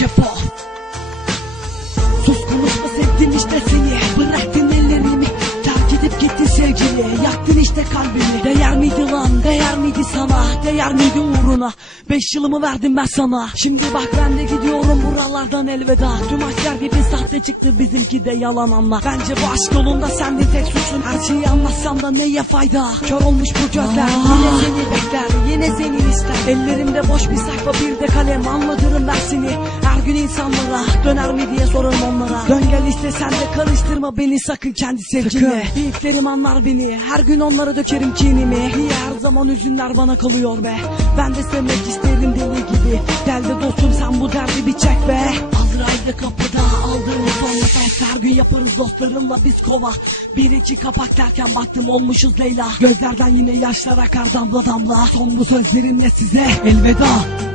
defa Sus konuşma sevdin işte seni. Bıraktın ellerimi. Terk edip gittin sevgili. Yaktın işte kalbimi. Değer miydi lan? Değer miydi sana? Değer miydi uğruna? Beş yılımı verdim ben sana. Şimdi bak ben de gidiyorum buralardan elveda. Tüm aşklar bir sahte çıktı bizimki de yalan anla. Bence bu aşk yolunda sen de tek suçun. Her şeyi anlatsam da neye fayda? Kör olmuş bu gözler. Yine seni bekler yine seni ister. Ellerimde boş bir sayfa bir de kalem. Anlatırım ben seni her gün insanlara. Döner mi diye sorarım onlara. Dön gel istesen de karıştırma beni sakın kendi sevginle Büyüklerim anlar beni. Her gün onlara dökerim kinimi. Niye her zaman üzünler bana kalıyor be. Ben de sevmek isterim deli gibi. Gel de dostum derdi bir çek be. Ayda kapıda aldığımız son nefes Her gün yaparız dostlarımla biz kova. Bir iki kapak derken baktım olmuşuz Leyla. Gözlerden yine yaşlar akar damla damla. Son bu sözlerimle size elveda